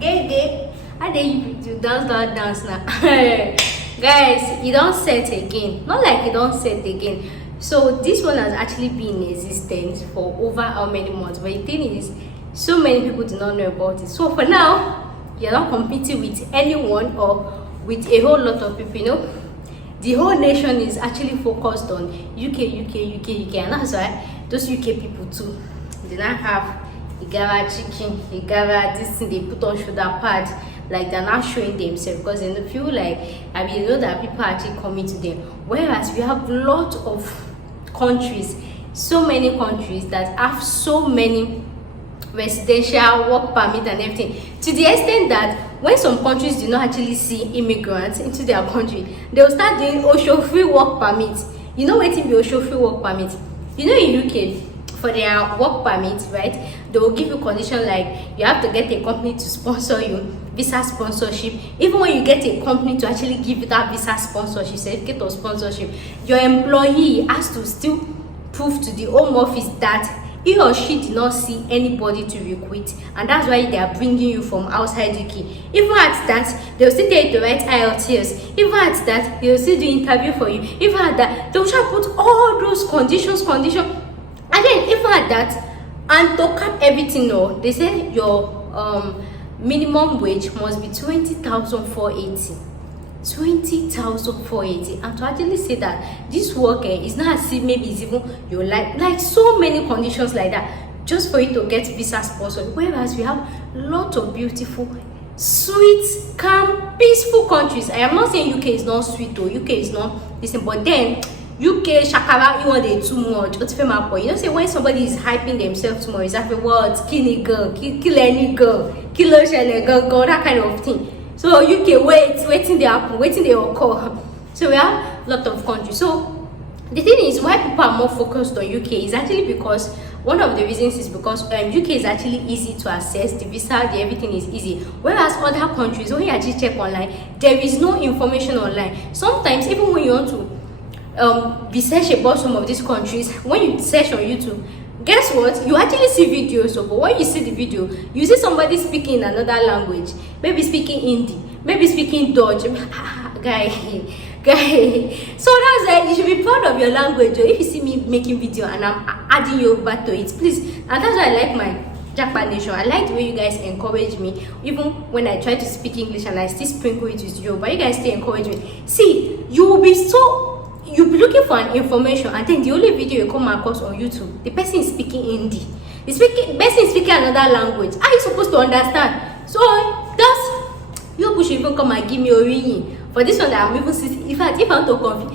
Gay. How dare you dance now? Guys, you don't set again. Not like you don't set again. So this one has actually been in existence for over how many months? But the thing is, so many people do not know about it. So for now, you're not competing with anyone or with a whole lot of people, you know. The whole nation is actually focused on UK, and that's why those UK people too, they now have Igara chicken, Igara this thing they put on shoulder pad, like they're not showing themselves because they feel like, I mean, you know that people are actually coming to them. Whereas we have a lot of countries, so many countries that have so many residential work permit and everything, to the extent that when some countries do not actually see immigrants into their country, they will start doing Osho free work permit. You know what it be Osho free work permit? You know in UK, for their work permit, right, they will give you condition like you have to get a company to sponsor you, visa sponsorship. Even when you get a company to actually give you that visa sponsorship, certificate of sponsorship, your employee has to still prove to the Home Office that he or she did not see anybody to recruit, and that's why they are bringing you from outside UK. Even at that, they'll still tell you to write IELTS. Even at that, they'll still do interview for you. Even at that, they'll try to put all those conditions, and then even at that, and to cap everything, no, they say your minimum wage must be 20,480. 20,480, and to actually say that this worker is not as if maybe it's even your life, like so many conditions like that, just for you to get visa sponsored. Whereas we have a lot of beautiful, sweet, calm, peaceful countries. I am not saying UK is not sweet or UK is not listen, but then UK shakara you want they too much. What's famous point? You know, say when somebody is hyping themselves too much, it's like what kill a girl, kill any girl, kill a girl, that kind of thing. So UK waiting they happen, waiting they occur. So we have a lot of countries. So the thing is, why people are more focused on UK is actually because one of the reasons is because UK is actually easy to access. The visa, everything is easy. Whereas other countries, when you actually check online, there is no information online. Sometimes even when you want to research about some of these countries, when you search on YouTube, guess what? You actually see videos, but when you see the video, you see somebody speaking in another language, maybe speaking Hindi, maybe speaking Dutch. Guy. So that's why you should be proud of your language. If you see me making video and I'm adding Yoruba to it, please. And that's why I like my Japan Nation. I like the way you guys encourage me, even when I try to speak English and I still sprinkle it with Yoruba. You guys still encourage me. See, you'll be looking for an information, and then the only video you come across on YouTube, the person is speaking Hindi. The person is speaking another language. How are you supposed to understand? So that's you should even come and give me a ring for this one that I'm even sitting. In fact, if I'm to confuse,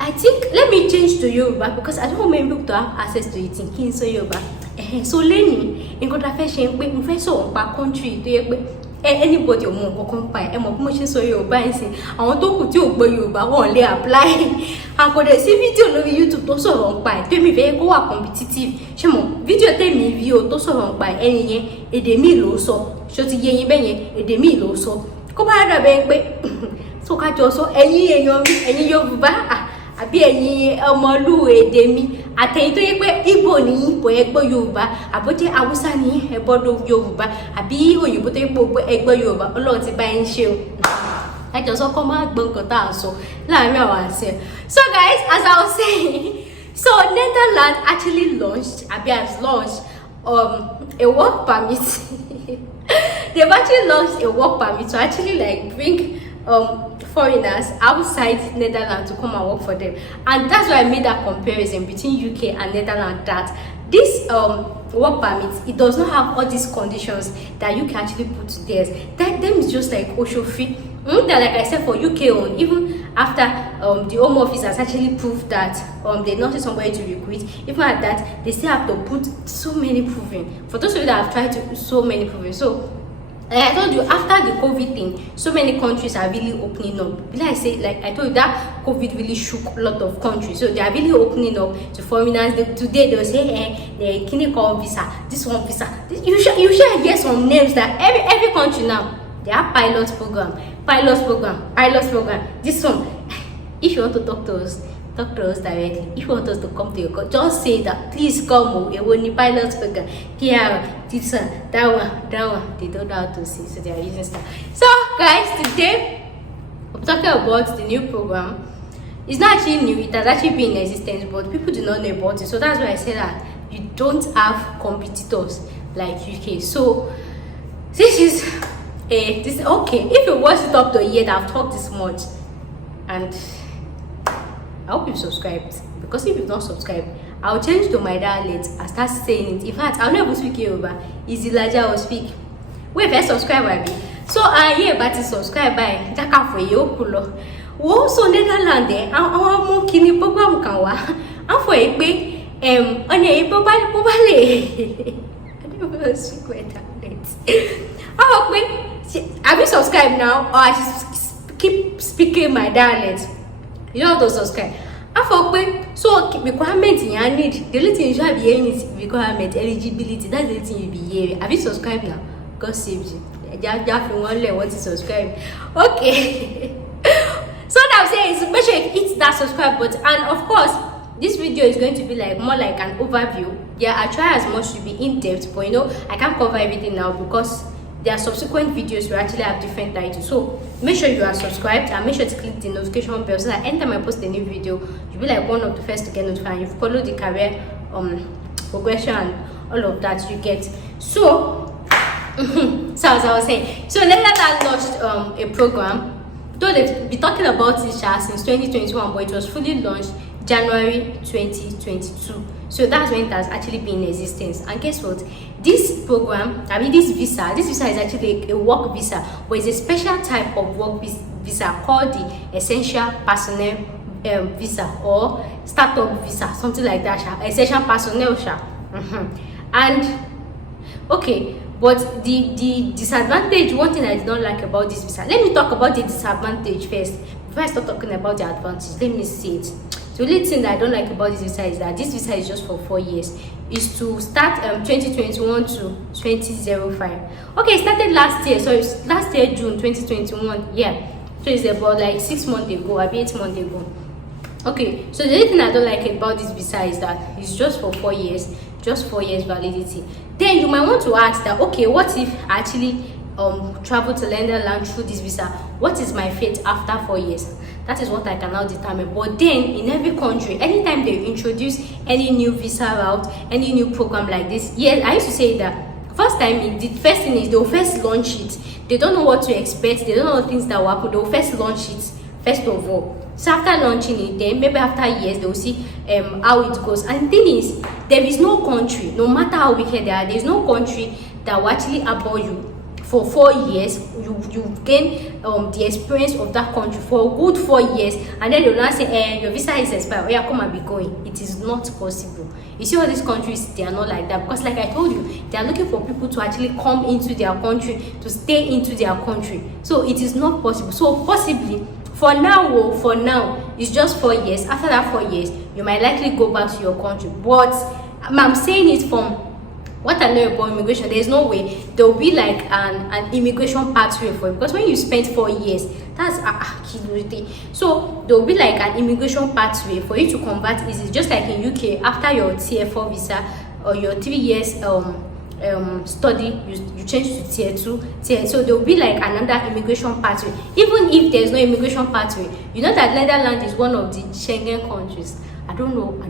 I think let me change to Yoruba because I don't want many people to have access to it in so Yoruba. So learning in contrafession, we first on country to anybody or company and promotion so Yoruba and say I want to put you Yoruba only apply. And for the see video on YouTube to so wrong by tell me very go competitive. Shemo video tell me video to so wrong by any a demi low so shoti yen benye a demi low so come out so catch also any Yoruba àbí ẹ̀yin ọmọlú èdè mi àtẹ̀yin tó yẹ pé Igbo ní ipò ẹgbẹ́ Yorùbá àbójẹ́ Haúsá ní ẹgbọ́dọ̀ Yorùbá àbí òyìnbó tó yẹ pé ẹgbẹ́ Yorùbá Ọlọ́run ti bá yín ṣe o ẹjọ́ sọ kọ́ máa gbọ́ nǹkan tá à ń sọ láàrin àwọn àṣẹ. So guys, as I was saying, so Netherlands actually has launched a work permit. They've actually launched a work permit to actually like bring foreigners outside Netherlands to come and work for them, and that's why I made that comparison between UK and Netherlands, that this work permit, it does not have all these conditions that you can actually put to theirs. Them is just like Osho free. That, like I said, for UK on, even after the Home Office has actually proved that they not somebody to recruit, even at that they still have to put so many proving. For those of you that have tried to do so many proving, so I told you, after the COVID thing, so many countries are really opening up. Like I told you, that COVID really shook a lot of countries. So they are really opening up to foreigners. Today they will say, the clinical visa, this one visa. You should hear some names that every country now, they have pilot program. This one. If you want to talk to us, talk to us directly. If you want us to come to your country, just say that, please come. When the pilot speaker, PR, this one, that one, they don't know how to see, so they are using stuff. So guys, today I'm talking about the new program. It's not actually new, it has actually been in existence, but people do not know about it. So that's why I said that you don't have competitors like UK. So this is okay. If you watch it up to a year that I've talked this much, and I hope you've subscribed, because if you've not subscribed, I'll change to my dialect and start saying it. In fact, I'll never speak Yoruba. Easy Laja will speak. Wait, first subscribe by me. So yeah, but subscribe by Jaka for you pulo. Wo so Netherlands eh, àwọn mo kini program kan wa. An for e pe on e probably I don't know speak with that. Have you subscribed now, or I should keep speaking my dialect? You don't have to subscribe. So requirement you need. The only thing you should be hearing is requirement, eligibility. That's the thing you be hearing. Have you subscribed now? God save you. Just one level want to subscribe. Okay. So what I'm saying is make sure you hit that subscribe button. And of course, this video is going to be like more like an overview. Yeah, I try as much to be in depth, but you know I can't cover everything now because there are subsequent videos we actually have different titles. So make sure you are subscribed and make sure to click the notification bell so that anytime I post a new video, you'll be like one of the first to get notified. You follow the career progression and all of that you get. So so as I was saying, so NAIRA launched a program. Though they've been talking about it since 2021, but it was fully launched January 2022. So that's when it has actually been in existence. And guess what? This program, this visa is actually a work visa, but it's a special type of work visa called the essential personnel visa or startup visa, something like that. Essential personnel. And okay, but the disadvantage, one thing I did not like about this visa, let me talk about the disadvantage first before I start talking about the advantage. Let me see it. The only thing that I don't like about this visa is that this visa is just for 4 years. It's to start 2021 to 2005. Okay, it started last year, so it's last year June 2021. Yeah, so it's about like 6 months ago, or 8 months ago. Okay, so the only thing I don't like about this visa is that it's just for 4 years, just 4 years validity. Then you might want to ask that, okay, what if I actually travel to Netherlands through this visa? What is my fate after 4 years? That is what I can now determine. But then in every country, anytime they introduce any new visa route, any new program like this, yeah, I used to say that first time, the first thing is they'll first launch it. They don't know what to expect, they don't know things that will happen. They'll first launch it first of all. So after launching it, then maybe after years they'll see how it goes. And the thing is, there is no country, no matter how wicked they are, there is no country that will actually abhor you for 4 years. You gain the experience of that country for a good 4 years, and then they'll not say your visa is expired, oh yeah, come and be going. It is not possible. You see all these countries, they are not like that, because like I told you, they are looking for people to actually come into their country, to stay into their country. So it is not possible. So possibly for now it's just 4 years. After that 4 years, you might likely go back to your country. But I'm saying it from what I know about immigration. There's no way there will be like an immigration pathway for you, because when you spend 4 years, that's so there will be like an immigration pathway for you to convert easy, just like in UK. After your tier 4 visa or your 3 years study, you change to tier 2 tier. So there will be like another immigration pathway. Even if there's no immigration pathway, you know that Netherlands is one of the Schengen countries. I don't know,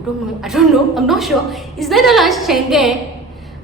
I'm not sure. Is Netherlands Schengen?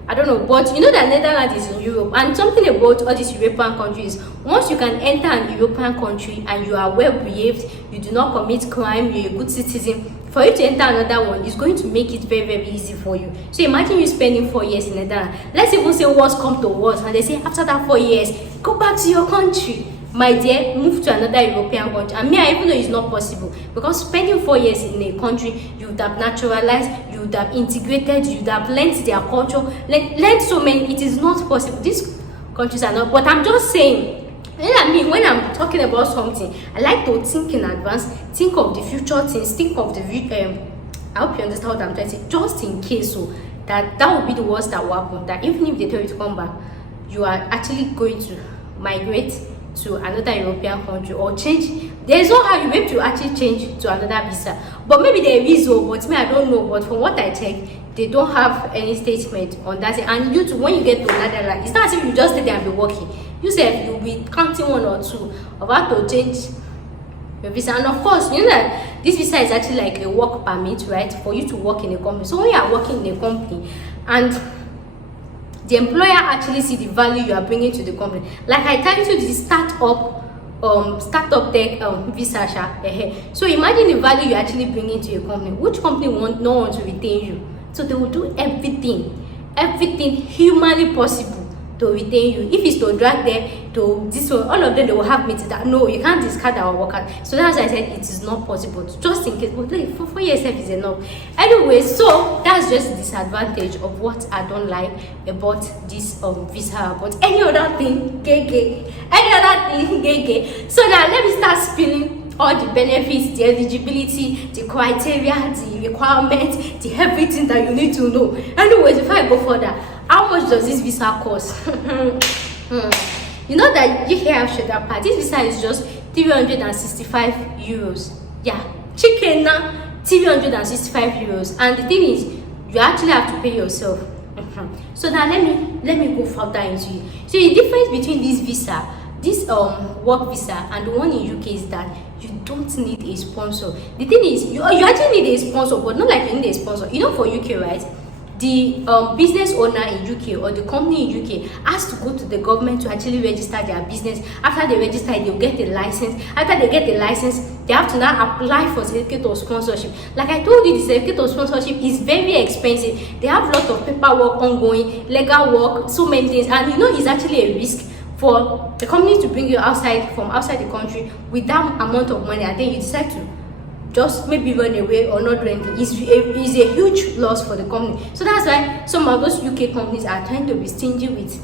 I don't know, but you know that Netherlands is in Europe, and something about all these European countries, once you can enter an European country and you are well behaved, you do not commit crime, you're a good citizen, for you to enter another one is going to make it very, very easy for you. So imagine you spending 4 years in Netherlands. Let's even say worst come to worst, and they say after that 4 years, go back to your country. My dear, move to another European country. And me, I even know it's not possible, because spending 4 years in a country, you would have naturalized, you would have integrated, you would have learned their culture, learned so many. It is not possible. These countries are not. But I'm just saying, when I'm talking about something, I like to think in advance, think of the future things, think of the I hope you understand what I'm trying to say, just in case, so that would be the worst that will happen. That even if they tell you to come back, you are actually going to migrate to another European country or change. There's no how you be able to actually change to another visa. But maybe there is, but me, I don't know. But from what I checked, they don't have any statement on that. And you too, when you get to Netherlands, it's not as if you just stay there and be working. You say you'll be counting 1 or 2 of how to change your visa. And of course, you know that this visa is actually like a work permit, right, for you to work in a company. So when you are working in a company and the employer actually see the value you are bringing to the company, like I tell you, this startup tech visa. So imagine the value you actually bring into your company. Which company want to retain you? So they will do everything humanly possible to retain you. If it's to drag them to this one, all of them, they will have meetings that no, you can't discard our workers. So that's why I said it is not possible, just in case. But like, for 4 years is enough anyway. So that's just the disadvantage of what I don't like about this visa. But any other thing, gay. So now let me start spilling all the benefits, the eligibility, the criteria, the requirements, the everything that you need to know. Anyways, before I go further, how much does this visa cost? You know that you hear sugar part. This visa is just 365 euros. Yeah, chicken now, 365 euros. And the thing is, you actually have to pay yourself. So now let me go further into it. So the difference between this visa, this work visa, and the one in UK is that you don't need a sponsor. The thing is, you actually need a sponsor, but not like you need a sponsor. You know, for UK, right? The business owner in UK or the company in UK has to go to the government to actually register their business. After they register, they'll get a license. After they get the license, they have to now apply for certificate of sponsorship. Like I told you, the certificate of sponsorship is very expensive. They have a lot of paperwork ongoing, legal work, so many things, and you know it's actually a risk for the company to bring you from outside the country with that amount of money, and then you decide to just maybe run away or not do anything. Is a huge loss for the company. So that's why some of those UK companies are trying to be stingy with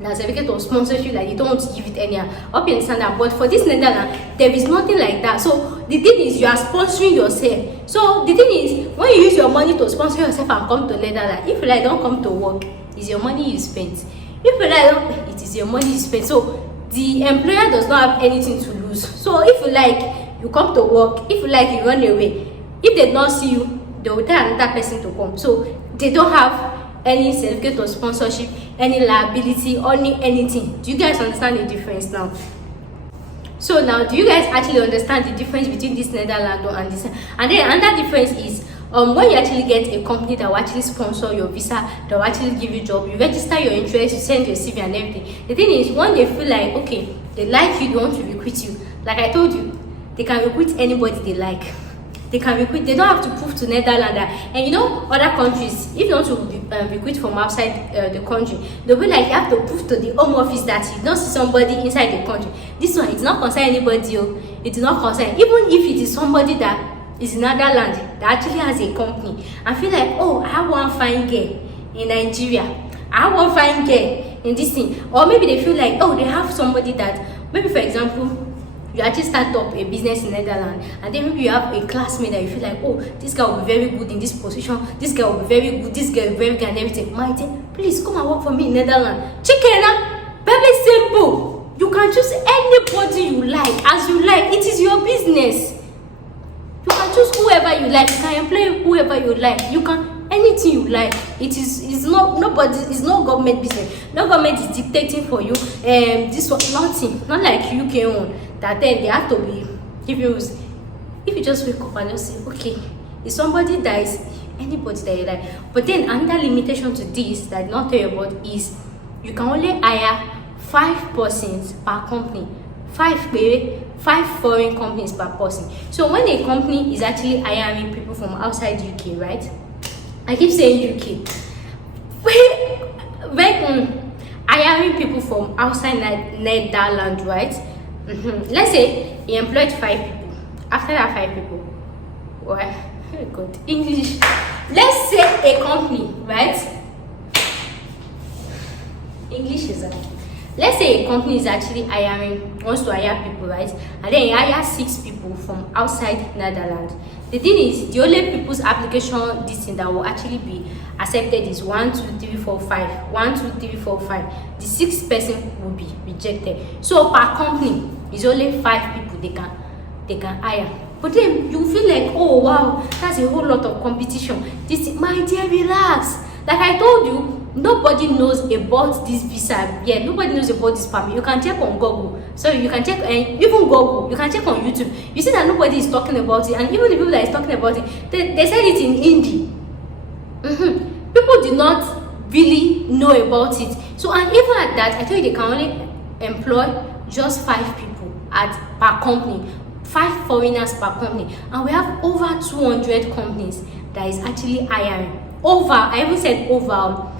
the certificate of sponsorship, like you don't want to give it any. I hope you understand that. But for this Netherlands, there is nothing like that. So the thing is, you are sponsoring yourself. So the thing is, when you use your money to sponsor yourself and come to Netherlands, if you like don't come to work, it's your money you spent. If you like, it is your money you spend. So the employer does not have anything to lose. So if you like, you come to work. If you like, you run away. If they don't see you, they will tell another person to come. So they don't have any certificate of sponsorship, any liability, or anything. Do you guys understand the difference now? So now, do you guys actually understand the difference between this Netherlands and this? And then another difference is when you actually get a company that will actually sponsor your visa, that will actually give you a job, you register your interest, you send your CV and everything. The thing is, when they feel like, okay, they like you, they want to recruit you. Like I told you, they can recruit anybody they like. They can recruit, they don't have to prove to Netherlands that, and you know, other countries, if you want to recruit from outside the country, they'll be like, you have to prove to the home office that you don't see somebody inside the country. This one, it's not concern anybody, it is not concern, even if it is somebody that is in Netherlands that actually has a company and feel like, oh, I have one fine girl in Nigeria, I have one fine girl in this thing. Or maybe they feel like, oh, they have somebody that, maybe for example, you actually start up a business in Netherlands, and then maybe you have a classmate that you feel like, oh, this guy will be very good in this position, this guy will be very good, this guy will be very good and everything. My dear, please come and work for me in Netherlands. Chicken, very simple. You can choose anybody you like, as you like. It is your business. You can choose whoever you like. You can employ whoever you like. You can anything you like. It's not government business. No government is dictating for you. This was nothing. Not like UK own. That then they have to be if you just wake up and just say, okay, it's somebody that is anybody that you like. But then another limitation to this that I not tell you about is you can only hire 5 persons per company. 5 foreign companies per person. So when a company is actually hiring people from outside UK, right? I keep saying UK. When hiring people from outside Netherlands, right? Let's say he employed 5 people. After that 5 people, what? Very good English. Let's say a company, right? English is let's say a company is actually wants to hire people, right? And then he hires 6 people from outside Netherlands. The thing is, the only people's application this thing that will actually be accepted is 1, 2, 3, 4, 5. 1, 2, 3, 4, 5. The 6th person will be rejected. So per company, it's only 5 people they can hire. But then you feel like, oh wow, that's a whole lot of competition. This, my dear, relax. Like I told you, nobody knows about this visa. Yeah, nobody knows about this permit. You can check on Google. So you can check, and even Google, you can check on YouTube. You see that nobody is talking about it, and even the people that is talking about it, they said it in Hindi. People did not really know about it. So, and even at that, I told you they can only employ just 5 people per company, 5 foreigners per company, and we have over 200 companies that is actually hiring. I even said over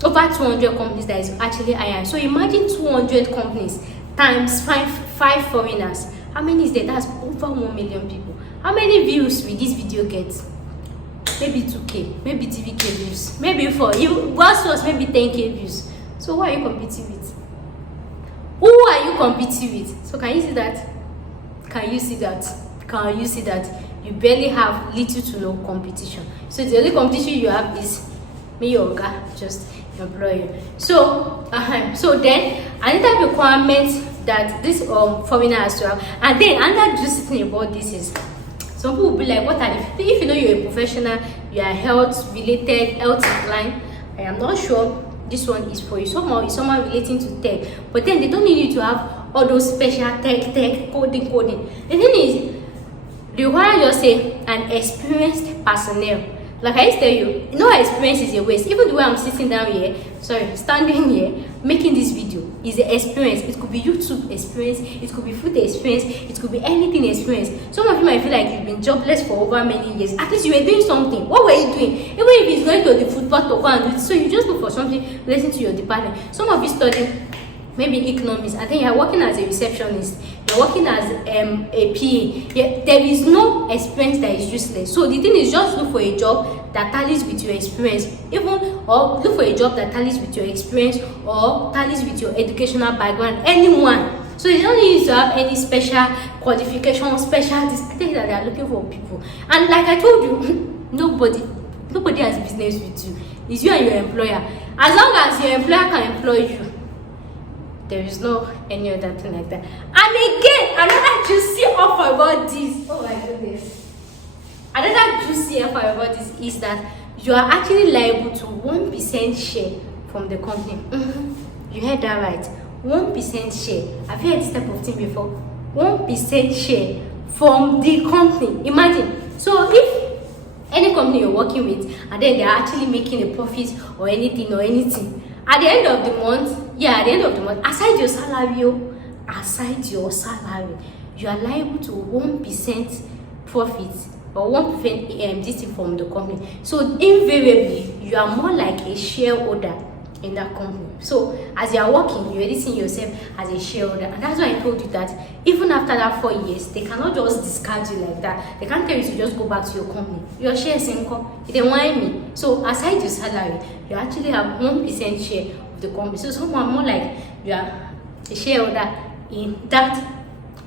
200 companies that is actually hiring. So imagine 200 companies times 5 foreigners. How many is there? That's over 1 million people. How many views will this video get? Maybe 2K, maybe 3K views, maybe 4. Worst was maybe 10K views. So who are you competing with? Who are you competing with? So can you see that? Can you see that? Can you see that? You barely have little to no competition. So the only competition you have is me, your guy, just employ you. So then another requirement that this foreigner has to have, and then another just thing about this is, some people will be like, what are the, if you know you're a professional, you are health related, health inclined, I am not sure this one is for you. Somehow it's someone relating to tech, but then they don't need you to have all those special tech coding. The thing is, they require just say an experienced personnel. Like I used to tell you, no experience is a waste. Even the way I'm sitting down here, standing here, making this video is the experience. It could be YouTube experience, it could be food experience, it could be anything experience. Some of you might feel like you've been jobless for over many years. At least you were doing something. What were you doing? Even if it's going to the football to go and do it, so you just look for something relating to your department. Some of you study maybe economics. I think you're working as a receptionist, you're working as a PA. There is no experience that is useless. So the thing is, just look for a job that tallies with your experience, or look for a job that tallies with your experience or tallies with your educational background. Anyone. So you don't need to have any special qualification, special this. I think that they are looking for people. And like I told you, nobody has business with you. It's you and your employer. As long as your employer can employ you, there is no any other thing like that. And again, another juicy offer about this. Oh my goodness. Another juicy offer about this is that you are actually liable to 1% share from the company. You heard that right. 1% share. Have you heard this type of thing before? 1% share from the company. Imagine. So if any company you're working with and then they're actually making a profit or anything, at the end of the month, aside your salary, you are liable to 1% profit or 1% this from the company. So invariably, you are more like a shareholder in that company. So as you are working, you're already seeing yourself as a shareholder, and that's why I told you that even after that 4 years, they cannot just discard you like that. They can't tell you to just go back to your company. Your shares income, they want me. So aside your salary, you actually have 1% share of the company. So someone more like you are a shareholder in that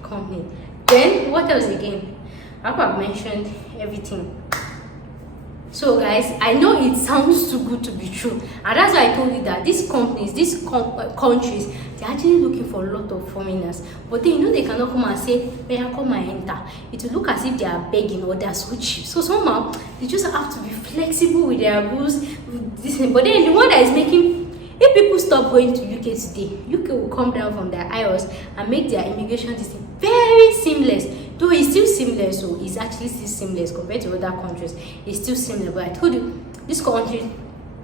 company. Then what else again? I've mentioned everything. So guys, I know it sounds too good to be true, and that's why I told you that these companies, these countries, they're actually looking for a lot of foreigners. But then, you know, they cannot come and say, may I come and enter? It will look as if they are begging or they're so cheap. So somehow they just have to be flexible with their rules. But then the one that is making, if people stop going to UK today, UK will come down from their IOS and make their immigration system very seamless. Though it's still seamless, so it's actually still seamless compared to other countries. It's still seamless, but I told you, this country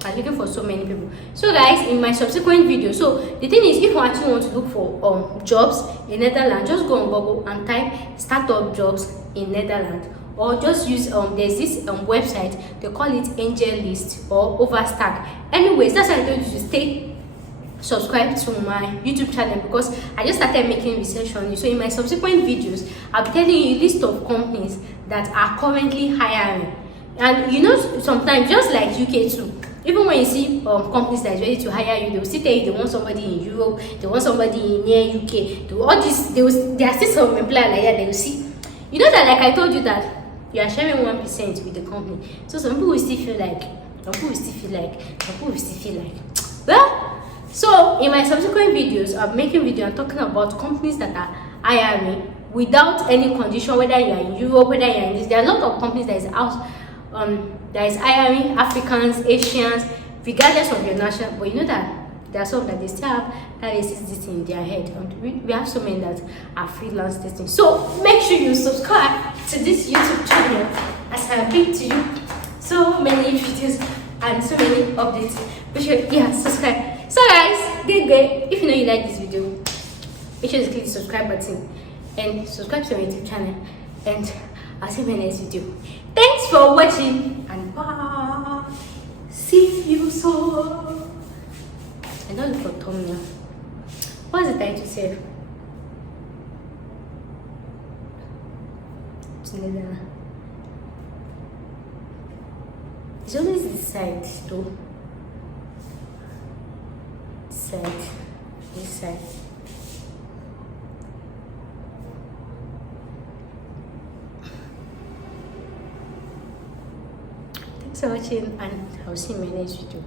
are looking for so many people. So guys, in my subsequent video, so the thing is, if you actually want to look for jobs in Netherlands, just go on Google and type startup jobs in Netherlands, or just use there's this website, they call it Angel List or Overstack. Anyways, that's why I told you to stay subscribe to my YouTube channel, because I just started making research on you. So in my subsequent videos, I'll be telling you a list of companies that are currently hiring. And you know, sometimes just like UK too, even when you see companies that is ready to hire you, they will still tell you they want somebody in Europe, they want somebody in near UK, do all this. There are still some employer like that. They will see, you know, that like I told you that you are sharing 1% with the company. So some people will still feel like, well, so in my subsequent videos, I'm making video and talking about companies that are hiring without any condition, whether you are in Europe, whether you are in this. There are a lot of companies that is hiring Africans, Asians, regardless of your national. But you know that there are some that they still have that this in their head. And we have so many that are freelance testing. So make sure you subscribe to this YouTube channel, as I bring to you so many videos and so many updates. Make sure subscribe. So guys, good. If you know you like this video, make sure you click the subscribe button and subscribe to my YouTube channel. And I'll see you in my next video. Thanks for watching and bye. See you soon. I don't look for thumbnail. What's the title say? It's always this side though. This side. Thanks for watching and I'll see you in my next video.